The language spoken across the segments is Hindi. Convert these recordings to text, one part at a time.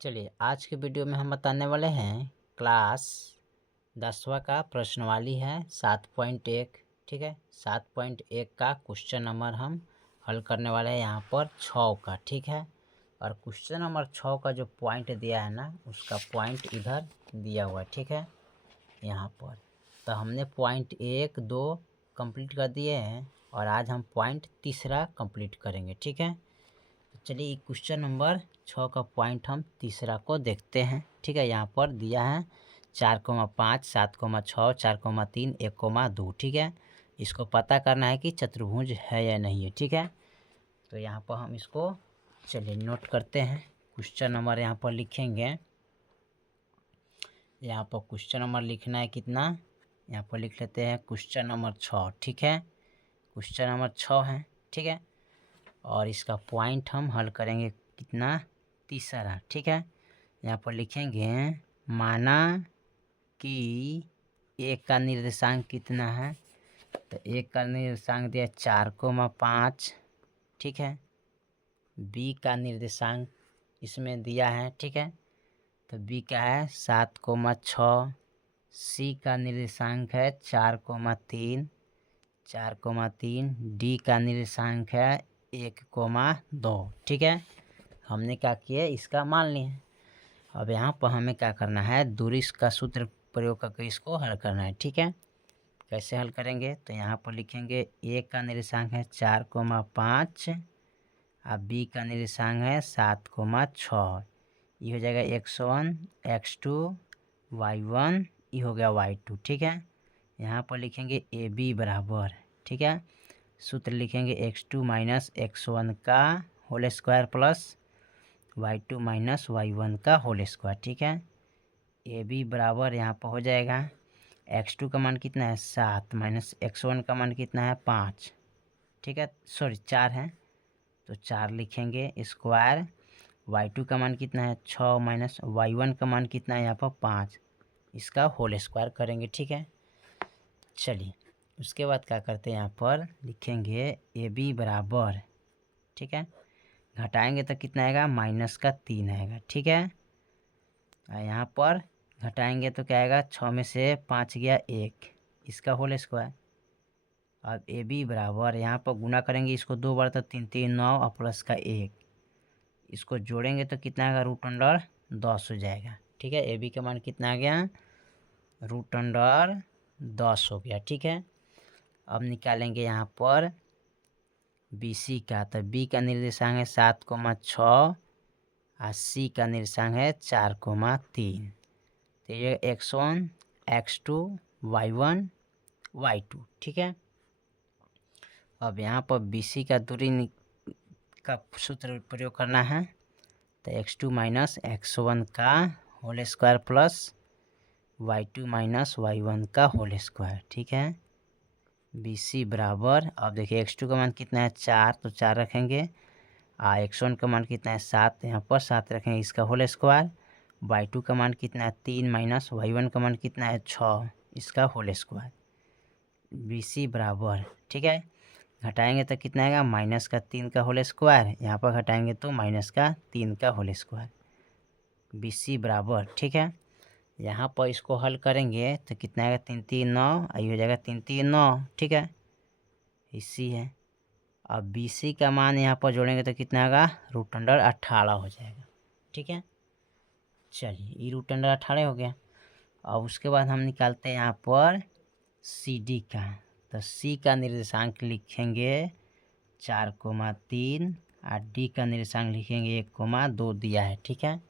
चलिए आज के वीडियो में हम बताने वाले हैं क्लास 10वां का प्रश्नवाली है 7.1। ठीक है, 7.1 का क्वेश्चन नंबर हम हल करने वाले हैं यहाँ पर 6 का। ठीक है, और क्वेश्चन नंबर 6 का जो पॉइंट दिया है ना, उसका पॉइंट इधर दिया हुआ है। ठीक है, यहाँ पर तो हमने पॉइंट 1 2 कंप्लीट कर दिए हैं और आज हम पॉइंट तीसरा कंप्लीट करेंगे। ठीक है, चलिए क्वेश्चन नंबर 6 का पॉइंट हम तीसरा को देखते हैं। ठीक है, यहाँ पर दिया है 4,5 7,6 4,3 1,2। ठीक है, इसको पता करना है कि चतुर्भुज है या नहीं है। ठीक है, तो यहाँ पर हम इसको चलिए नोट करते हैं। क्वेश्चन नंबर यहाँ पर लिखेंगे। यहाँ पर क्वेश्चन नंबर लिखना है कितना, यहाँ पर लिख लेते हैं क्वेश्चन नंबर 6। ठीक है, क्वेश्चन नंबर 6 है। ठीक है, और इसका पॉइंट हम हल करेंगे कितना, तीसरा। ठीक है, यहाँ पर लिखेंगे माना कि एक का निर्देशांक कितना है, तो एक का निर्देशांक दिया 4,5। ठीक है, बी का निर्देशांक इसमें दिया है। ठीक है, तो बी का है 7,6। सी का निर्देशांक है 4,3 4,3। डी का निर्देशांक है 1,2। ठीक है, हमने क्या किया, इसका मान लिए। अब यहाँ पर हमें क्या करना है, दूरी का सूत्र प्रयोग करके इसको हल करना है। ठीक है, कैसे हल करेंगे, तो यहाँ पर लिखेंगे ए का निर्देशांक है 4,5 और बी का निर्देशांक है 7,6। ये हो जाएगा x1 x2 y1, ये हो गया y2। ठीक है, यहाँ पर लिखेंगे ए बी बराबर, ठीक है, सूत्र लिखेंगे x2 माइनस x1 का whole square plus y2 minus y1 का होल स्क्वायर। ठीक है, ए बी बराबर यहाँ पर हो जाएगा x2 का मान कितना है 7 माइनस x1 का मान कितना है 5। ठीक है, सॉरी 4 है, तो 4 लिखेंगे स्क्वायर। y2 का मान कितना है 6 माइनस y1 का मान कितना है यहाँ पर 5, इसका होल स्क्वायर करेंगे। ठीक है, चलिए उसके बाद क्या करते हैं, यहाँ पर लिखेंगे ए बी बराबर, ठीक है, घटाएंगे तो कितना आएगा -3 आएगा। ठीक है, यहाँ पर घटाएंगे तो क्या आएगा, 6 में से 5 गया 1, इसका होल स्क्वायर। अब ए बी बराबर यहाँ पर गुना करेंगे, इसको 2 बार तो 3 3 9 और प्लस का 1, इसको जोड़ेंगे तो कितना आएगा √10 हो जाएगा। ठीक है, ए बी का मान कितना आ गया, √10 हो गया। ठीक है, अब निकालेंगे यहाँ पर बी सी का, तो बी का निर्देशांक है 7,6 और सी का निर्देशांक है 4,3। तो ये x1 x2 y1 y2। ठीक है, अब यहाँ पर बी सी का दूरी का सूत्र प्रयोग करना है, तो x2 माइनस x1 का whole square plus y2 minus y1 का होल स्क्वायर। ठीक है, बी सी बराबर, अब देखिए x2 का मान कितना है 4, तो 4 रखेंगे, x1 का मान कितना है 7, यहाँ पर 7 रखेंगे, इसका होल स्क्वायर। y2 का मान कितना है 3 माइनस y1 का मान कितना है 6, इसका होल स्क्वायर। बी सी बराबर, ठीक है, घटाएंगे तो कितना आएगा -3 का होल स्क्वायर, यहाँ पर घटाएंगे तो -3 का होल स्क्वायर। बी सी बराबर, ठीक है, यहाँ पर इसको हल करेंगे तो कितना आएगा 3 3 9, ये हो जाएगा 3 3 9। ठीक है, इसी है। अब बी सी का मान यहाँ पर जोड़ेंगे तो कितना आएगा √18 हो जाएगा। ठीक है, चलिए ये √18 हो गया। अब उसके बाद हम निकालते हैं यहाँ पर सी डी का, तो सी का निर्देशांक लिखेंगे 4,3 और डी का निर्देशांक लिखेंगे 1,2 दिया है। ठीक है,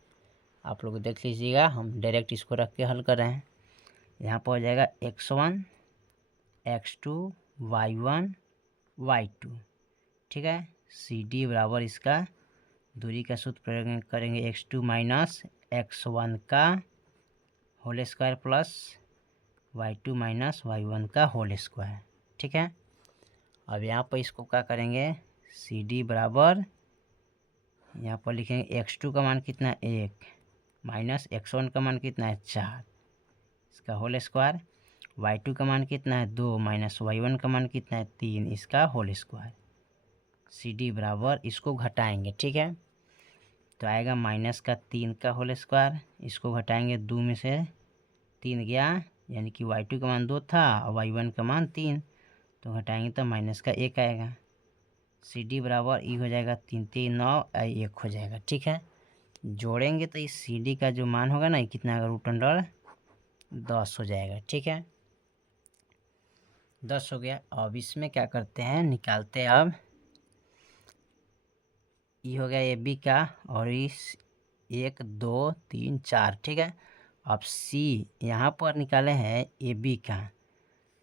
आप लोग देख लीजिएगा, हम डायरेक्ट इसको रख के हल कर रहे हैं। यहाँ पर हो जाएगा x1 x2 y1 y2। ठीक है, सी डी बराबर इसका दूरी का सूत्र प्रयोग करेंगे x2 माइनस x1 का whole square plus y2 minus y1 का होल स्क्वायर। ठीक है, अब यहाँ पर इसको क्या करेंगे, सी डी बराबर यहाँ पर लिखेंगे x2 का मान कितना है 1 माइनस x1 का मान कितना है 4, इसका होल स्क्वायर। y2 का मान कितना है 2 माइनस y1 का मान कितना है 3, इसका होल स्क्वायर। सी डी बराबर, इसको घटाएंगे। ठीक है, तो आएगा -3 का होल स्क्वायर। इसको घटाएंगे 2 में से 3 गया, यानी कि y2 का मान 2 था और y1 का मान 3, तो घटाएंगे तो -1 आएगा। सी डी बराबर ई हो जाएगा 3 3 9 1 हो जाएगा। ठीक है, जोड़ेंगे तो इस सी डी का जो मान होगा ना, ये कितना आएगा, √10 हो जाएगा। ठीक है, 10 हो गया। अब इसमें क्या करते हैं, निकालते हैं। अब ये हो गया ए बी का, और इस 1 2 3 4। ठीक है, अब सी यहाँ पर निकाले हैं ए बी का,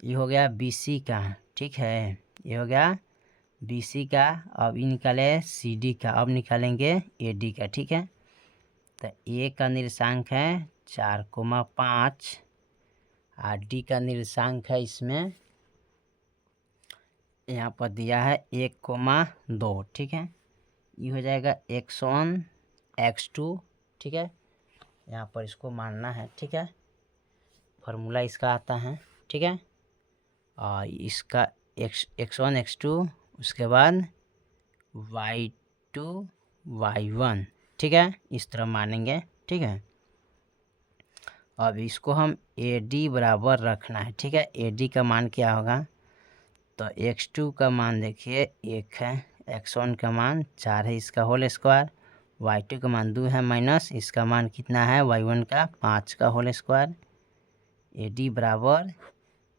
ये हो गया बी सी का। ठीक है, ये हो गया बी सी का। अब ये निकाले सी डी का, अब निकालेंगे ए डी का। ठीक है, तो ए का निर्देशांक है 4,5 और डी का निर्देशांक है इसमें यहाँ पर दिया है 1,2। ठीक है, ये हो जाएगा x1 x2। ठीक है, यहाँ पर इसको मानना है। ठीक है, फार्मूला इसका आता है। ठीक है, और इसका x1 x2, उसके बाद y2 y1। ठीक है, इस तरह मानेंगे। ठीक है, अब इसको हम ए डी बराबर रखना है। ठीक है, ए डी का मान क्या होगा, तो x2 का मान देखिए 1 है, x1 का मान 4 है, इसका होल स्क्वायर, y2 का मान 2 है माइनस इसका मान कितना है, y1 का 5 का होल स्क्वायर। ए डी बराबर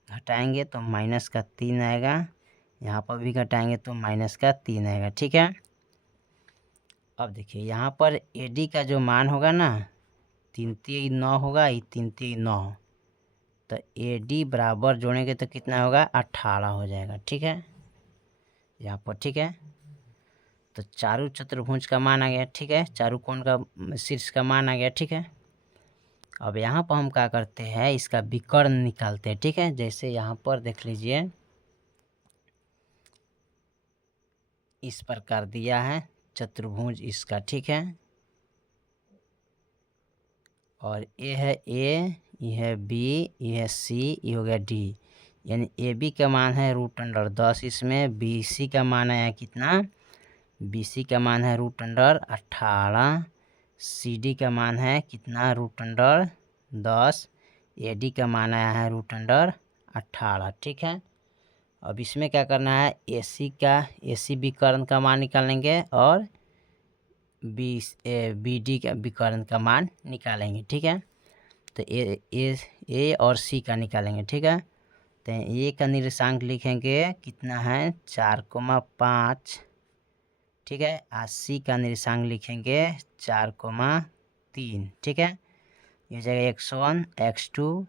घटाएंगे तो -3 आएगा, यहाँ पर भी घटाएंगे तो -3 आएगा। ठीक है, अब देखिए यहाँ पर ए डी का जो मान होगा ना, 3 3 9 होगा, ये 3 3 9, तो ए डी बराबर जोड़ेंगे तो कितना होगा, 18 हो जाएगा। ठीक है, यहाँ पर। ठीक है, तो चारों चतुर्भुज का मान आ गया। ठीक है, चारों कोण का शीर्ष का मान आ गया। ठीक है, अब यहाँ पर हम क्या करते हैं, इसका विकर्ण निकालते हैं। ठीक है, जैसे यहाँ पर देख लीजिए, इस प्रकार दिया है चतुर्भुज इसका। ठीक है, और ये है ए, ये है बी, ये है सी, ये हो गया डी, यानी ए बी का मान है √10। इसमें बी सी का मान आया कितना, बी सी का मान है √18, सी डी का मान है कितना, √10, ए डी का मान आया है √18। ठीक है, अब इसमें क्या करना है, ए सी विकर्ण का मान निकालेंगे और बी डी का विकर्ण का मान निकालेंगे। ठीक है, तो ए और सी का निकालेंगे। ठीक है, तो ए का निर्देशांक लिखेंगे कितना है, 4,5। ठीक है, और सी का निर्देशांक लिखेंगे 4,3। ठीक है, ये हो जाएगा x1 x2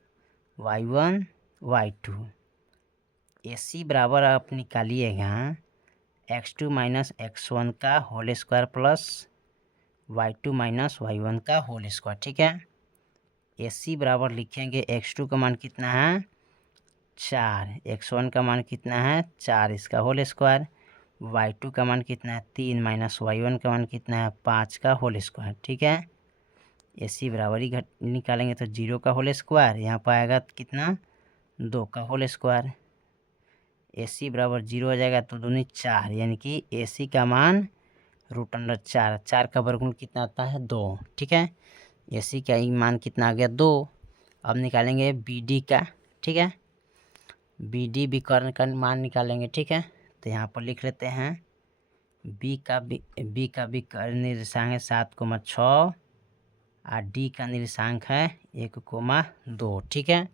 y1 y2। ए सी बराबर आप निकालिएगा x2 - x1 का whole square plus y2 - y1 का होल स्क्वायर। ठीक है, ए सी बराबर लिखेंगे x2 का मान कितना है, 4, x1 का मान कितना है, 4, इसका होल स्क्वायर, y2 का मान कितना है, 3 - y1 का मान कितना है, 5 का होल स्क्वायर। ठीक है, ए सी बराबर ही निकालेंगे तो 0 का होल स्क्वायर, यहाँ पर आएगा कितना, 2 का होल स्क्वायर। ए सी बराबर 0 हो जाएगा तो दूनी 4, यानी कि ए सी का मान √4, 4 का वर्गमूल कितना आता है, 2। ठीक है, ए सी का मान कितना आ गया, 2। अब निकालेंगे बी डी का। ठीक है, बी डी विकर्ण का मान निकालेंगे। ठीक है, तो यहाँ पर लिख लेते हैं बी का विकर्ण निर्देशांक है 7,6 और डी का निर्देशांक है 1,2। ठीक है,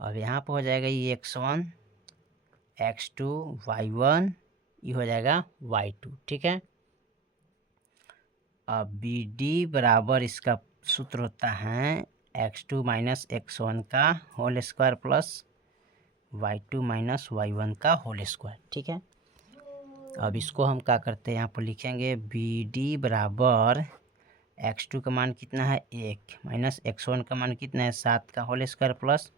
अब यहाँ पर हो जाएगा ये x1 x2 y1, ये हो जाएगा y2। ठीक है, अब बी डी बराबर इसका सूत्र होता है x2 - x1 का whole square plus y2 - y1 का होल स्क्वायर। ठीक है, अब इसको हम क्या करते हैं, यहाँ पर लिखेंगे बी डी बराबर x2 का मान कितना है, 1 - x1 का मान कितना है, 7 का होल स्क्वायर प्लस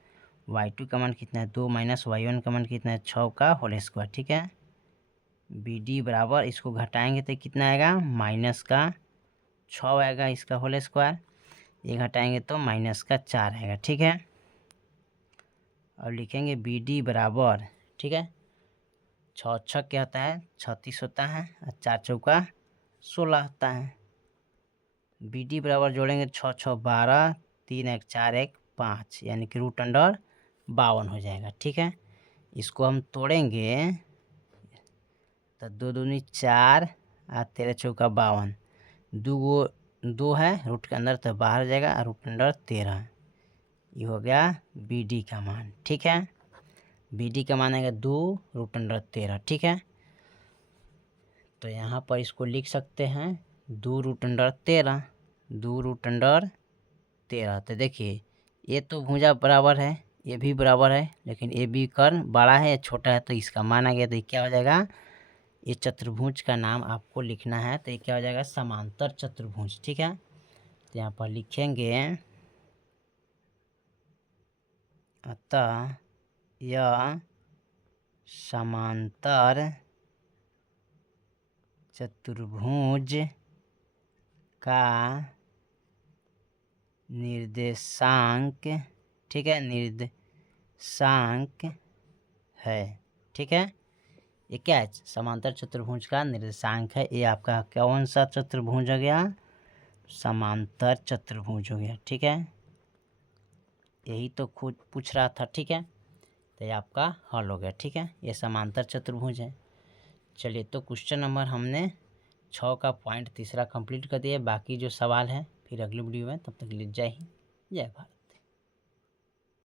y2 का मान कितना है, 2 - y1 का मान कितना है, 6 का होल स्क्वायर। ठीक है, बी डी बराबर इसको घटाएंगे तो कितना आएगा, -6 आएगा इसका होल स्क्वायर, ये घटाएंगे तो -4 आएगा। ठीक है, अब लिखेंगे बी डी बराबर, ठीक है, 6 क्या होता है, 36 होता है, और 4 चौका 16 होता है। बी डी बराबर जोड़ेंगे 6 6 12, 3 1 4 1 5, यानी कि रूट अंडर 52 हो जाएगा। ठीक है, इसको हम तोड़ेंगे तो 2 दूनी 4 और 13 चौका 52, 2 है रूट के अंदर तो बाहर जाएगा, रूट अंडर 13। ये हो गया बी डी का मान। ठीक है, बी डी का मान आएगा 2 रूट अंडर 13। ठीक है, तो यहाँ पर इसको लिख सकते हैं 2 रूट अंडर 13, 2 रूट अंडर 13। तो देखिए ये तो भुजा बराबर है, ये भी बराबर है, लेकिन ये भी कर्ण बड़ा है या छोटा है, तो इसका मान आ गया। तो ये क्या हो जाएगा, ये चतुर्भुज का नाम आपको लिखना है, तो ये क्या हो जाएगा, समांतर चतुर्भुज। ठीक है, तो यहाँ पर लिखेंगे अतः यह समांतर चतुर्भुज का निर्देशांक, ठीक है, निर्देशांक है। ठीक है, ये क्या है, समांतर चतुर्भुज का निर्देशांक है। ये आपका कौन सा चतुर्भुज हो गया, समांतर चतुर्भुज हो गया। ठीक है, यही तो खुद पूछ रहा था। ठीक है, तो ये आपका हल हो गया। ठीक है, ये समांतर चतुर्भुज है। चलिए, तो क्वेश्चन नंबर हमने 6 का पॉइंट तीसरा कंप्लीट कर दिया। बाकी जो सवाल है फिर अगली वीडियो में, तब तक के लिए जय हिंद, जय भारत।